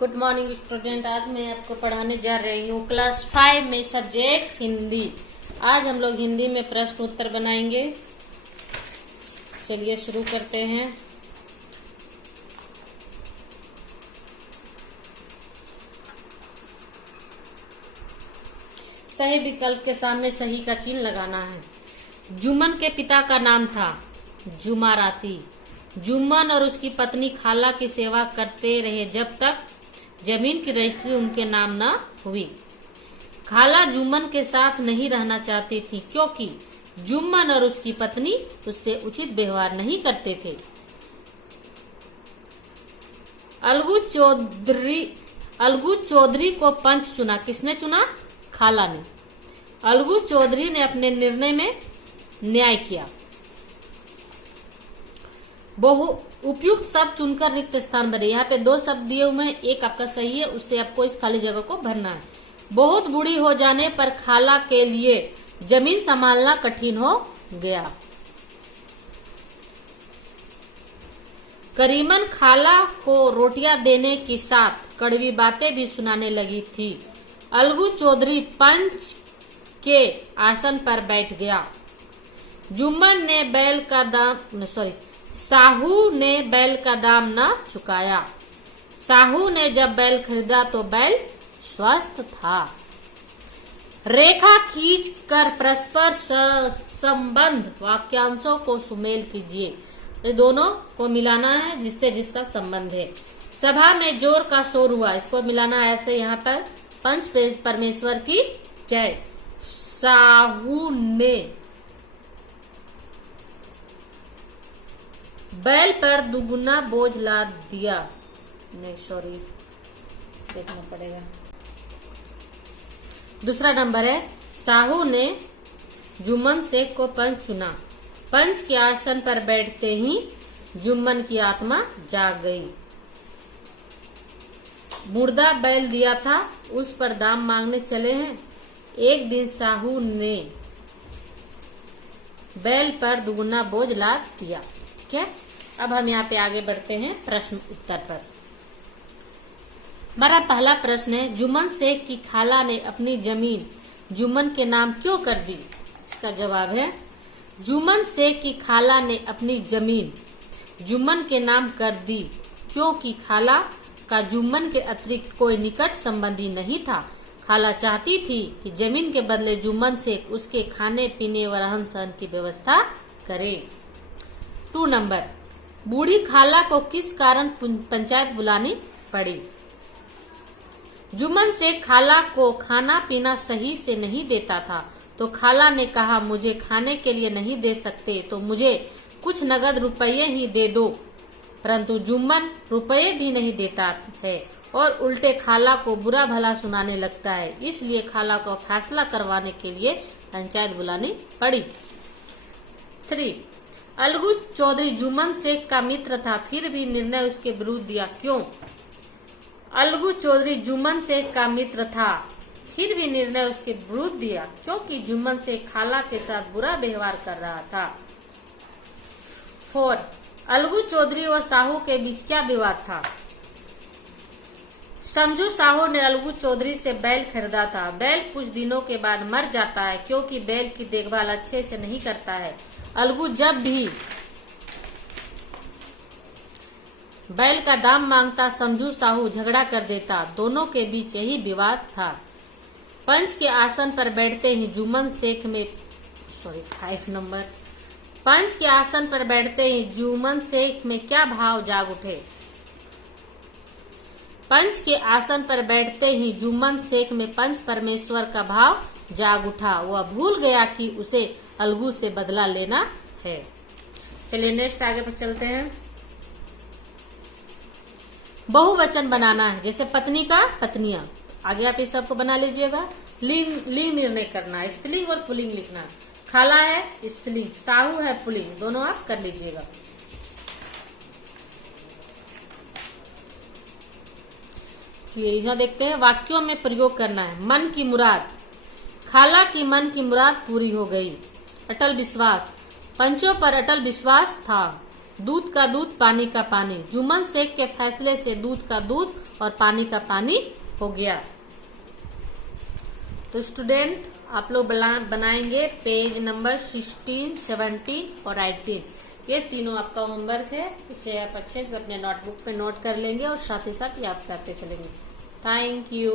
Good morning student. आज मैं आपको पढ़ाने जा रही हूँ क्लास 5 में सब्जेक्ट हिंदी। आज हम लोग हिंदी में प्रश्न उत्तर बनाएंगे। चलिए शुरू करते हैं। सही विकल्प के सामने सही का चिन्ह लगाना है। जुम्मन के पिता का नाम था जुमाराती। जुम्मन और उसकी पत्नी खाला की सेवा करते रहे जब तक जमीन की रजिस्ट्री उनके नाम न हुई। खाला जुम्मन के साथ नहीं रहना चाहती थी क्योंकि जुम्मन और उसकी पत्नी उससे उचित व्यवहार नहीं करते थे। अलगू चौधरी को पंच चुना। किसने चुना? खाला ने। अलगू चौधरी ने अपने निर्णय में न्याय किया। बहु उपयुक्त शब्द चुनकर रिक्त स्थान भरे। यहाँ पे 2 शब्द दिए हुए हैं, एक आपका सही है, उससे आपको इस खाली जगह को भरना है। बहुत बूढ़ी हो जाने पर खाला के लिए जमीन संभालना कठिन हो गया। करीमन खाला को रोटियां देने के साथ कड़वी बातें भी सुनाने लगी थी। अलगू चौधरी पंच के आसन पर बैठ गया। जुम्मन ने बैल का दाम साहू ने बैल का दाम न चुकाया। साहू ने जब बैल खरीदा तो बैल स्वस्थ था। रेखा खींच कर परस्पर संबंध वाक्यांशों को सुमेल कीजिए। ये दोनों को मिलाना है जिससे जिसका संबंध है। सभा में जोर का शोर हुआ। इसको मिलाना है ऐसे। यहाँ पर पंच परमेश्वर की जय। साहू ने बैल पर दुगुना बोझ लाद दिया। नहीं सॉरी, देखना पड़ेगा। दूसरा नंबर है साहू ने जुम्मन शेख को पंच चुना। पंच के आसन पर बैठते ही जुम्मन की आत्मा जाग गई। मुर्दा बैल दिया था, उस पर दाम मांगने चले हैं। एक दिन साहू ने बैल पर दुगुना बोझ लाद दिया। ठीक है, अब हम यहाँ पे आगे बढ़ते हैं प्रश्न उत्तर पर। हमारा पहला प्रश्न है, जुम्मन शेख की खाला ने अपनी जमीन जुम्मन के नाम क्यों कर दी? इसका जवाब है, जुम्मन शेख की खाला ने अपनी जमीन जुम्मन के नाम कर दी क्योंकि खाला का जुम्मन के अतिरिक्त कोई निकट संबंधी नहीं था। खाला चाहती थी कि जमीन के बदले जुम्मन शेख उसके खाने पीने व रहन सहन की व्यवस्था करे। 2 नंबर, बूढ़ी खाला को किस कारण पंचायत बुलानी पड़ी? जुम्मन शेख खाला को खाना पीना सही से नहीं देता था तो खाला ने कहा, मुझे खाने के लिए नहीं दे सकते तो मुझे कुछ नगद रुपये ही दे दो। परंतु जुम्मन रुपये भी नहीं देता है और उल्टे खाला को बुरा भला सुनाने लगता है। इसलिए खाला को फैसला करवाने के लिए पंचायत बुलानी पड़ी। 3, अलगू चौधरी जुम्मन शेख का मित्र था फिर भी निर्णय उसके विरुद्ध दिया। क्यों? अलगू चौधरी जुम्मन शेख का मित्र था फिर भी निर्णय उसके विरुद्ध दिया क्योंकि जुम्मन शेख खाला के साथ बुरा व्यवहार कर रहा था। 4, अलगू चौधरी व साहू के बीच क्या विवाद था? समझू साहू ने अलगू चौधरी से बैल खरीदा था। बैल कुछ दिनों के बाद मर जाता है क्योंकि बैल की देखभाल अच्छे से नहीं करता है। अलगू जब भी बैल का दाम मांगता समझू साहू झगड़ा कर देता। दोनों के बीच यही विवाद था। पंच के आसन पर बैठते ही जुम्मन शेख में 5 नंबर, पंच के आसन पर बैठते ही जुम्मन शेख में क्या भाव जाग उठे? पंच के आसन पर बैठते ही जुम्मन शेख में पंच परमेश्वर का भाव जाग उठा। वह भूल गया कि उसे अलगू से बदला लेना है। चलिए नेक्स्ट आगे पर चलते हैं। बहुवचन बनाना है, जैसे पत्नी का पत्नियां। आगे आप इस सबको बना लीजिएगा। लिंग निर्णय करना है, स्त्रीलिंग और पुल्लिंग लिखना। खाला है स्त्रीलिंग, साहू है पुल्लिंग, दोनों आप कर लीजिएगा। चलिए यहाँ देखते हैं, वाक्यों में प्रयोग करना है। मन की मुराद, खाला की मन की मुराद पूरी हो गई। अटल विश्वास, पंचों पर अटल विश्वास था। दूध का दूध पानी का पानी। जुम्मन शेख के फैसले से दूध का दूध और पानी का पानी हो गया। तो स्टूडेंट आप लोग बनाएंगे पेज नंबर 16, 17 और 18। ये तीनों आपका होमवर्क है। इसे आप अच्छे से अपने नोटबुक पे नोट कर लेंगे और साथ ही साथ याद करते चलेंगे। Thank you.